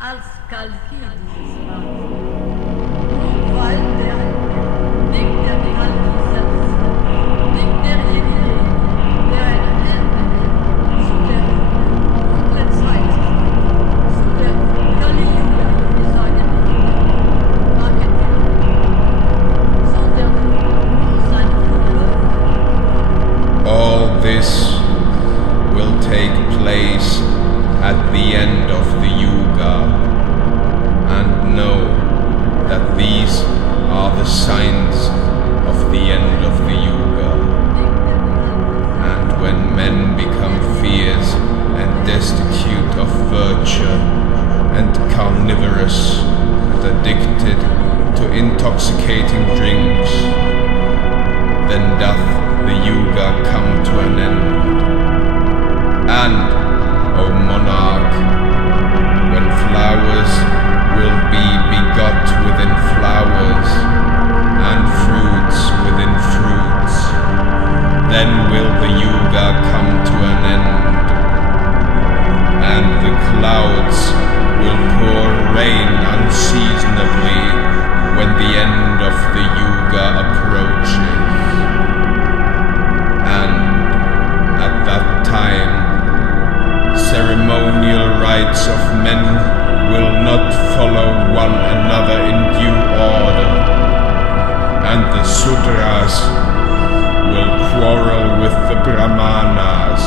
als kalkiert dieses Land. Nur weil der nicht der Kalki selbst, nicht derjenige, der eine Ende zu der dunklen Zeit, zu der Kali-Yuga, wie sagen Marketing, sondern nur seine Follower. All this will take place at the end of the Yuga, and know that these are the signs of the end of the Yuga. And when men become fierce and destitute of virtue, and carnivorous and addicted to intoxicating drinks, then doth the Yuga come to an end. And, O monarch, when flowers will be begot within flowers, and fruits within fruits, then will the Yuga come to an end, and the clouds will pour rain unseasonably when the end of the Yuga approaches. And at that time, ceremonial rites of men will not follow one another in due order, and the Sudras will quarrel with the Brahmanas,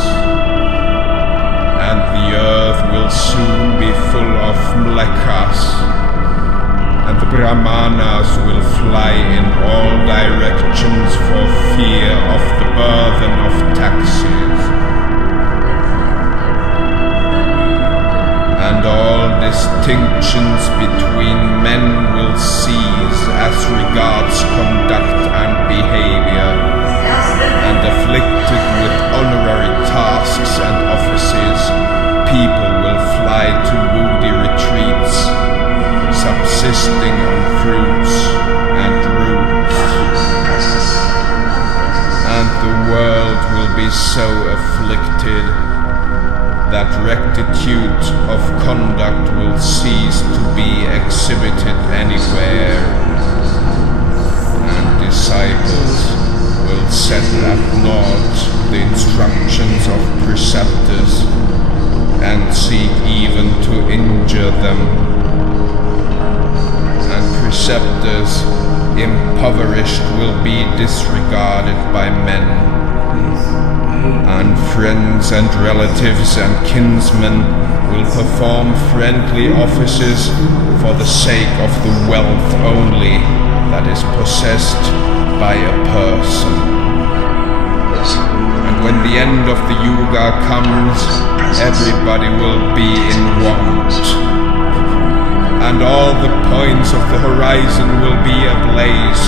and the earth will soon be full of mlecchas, and the Brahmanas will fly in all directions for fear of the burthen of taxes. And all distinctions between men will cease as regards conduct and behaviour, and afflicted with honorary tasks and offices, people will fly to woody retreats, subsisting on fruits and roots. And the world will be so afflicted that rectitude of conduct will cease to be exhibited anywhere, and disciples will set at naught the instructions of preceptors, and seek even to injure them. And preceptors, impoverished, will be disregarded by men, and friends and relatives and kinsmen will perform friendly offices for the sake of the wealth only that is possessed by a person. And when the end of the Yuga comes, everybody will be in want, and all the points of the horizon will be ablaze,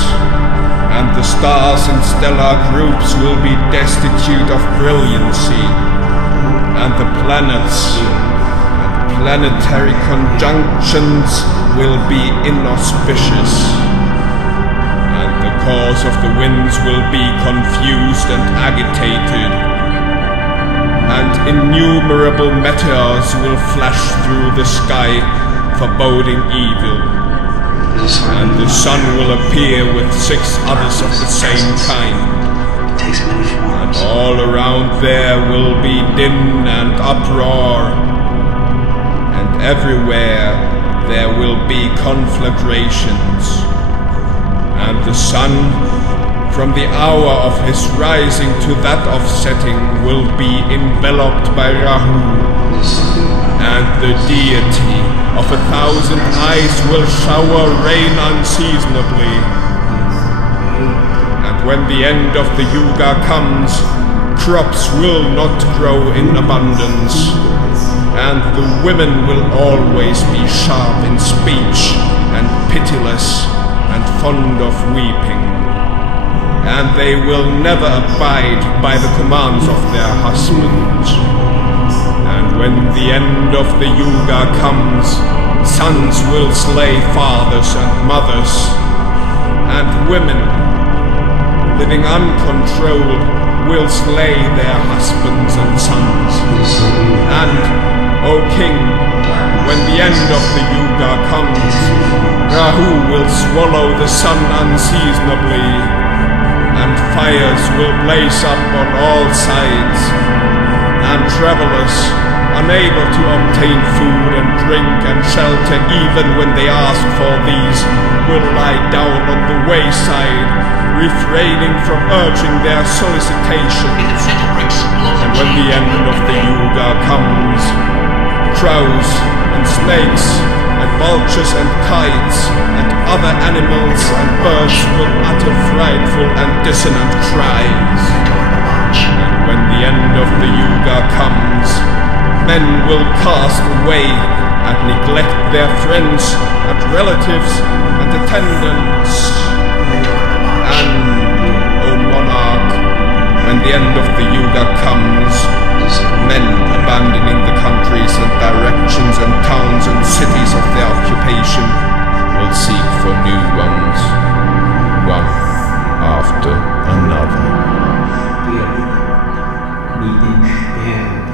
and the stars and stellar groups will be destitute of brilliancy, and the planets and planetary conjunctions will be inauspicious, and the course of the winds will be confused and agitated, and innumerable meteors will flash through the sky, foreboding evil. And the sun will appear with 6 others of the same kind. And all around there will be din and uproar, and everywhere there will be conflagrations. And the sun, from the hour of his rising to that of setting, will be enveloped by Rahu, and the deity of 1,000 eyes will shower rain unseasonably. And when the end of the Yuga comes, crops will not grow in abundance, and the women will always be sharp in speech and pitiless and fond of weeping, and they will never abide by the commands of their husbands. And when the end of the Yuga comes, sons will slay fathers and mothers, and women, living uncontrolled, will slay their husbands and sons. And, O king, when the the end of the Yuga comes, Rahu will swallow the sun unseasonably, and fires will blaze up on all sides, and travelers, unable to obtain food and drink and shelter even when they ask for these, will lie down on the wayside, refraining from urging their solicitations. And when the end of the Yuga comes, crows and snakes and vultures and kites and other animals and birds will utter frightful and dissonant cries. And when the end of the Yuga comes, men will cast away and neglect their friends and relatives and attendants. And, O monarch, when the end of the Yuga comes, men abandoning the countries and directions and towns and cities of their occupation will seek for new ones, one after another. Wir, wie den Stern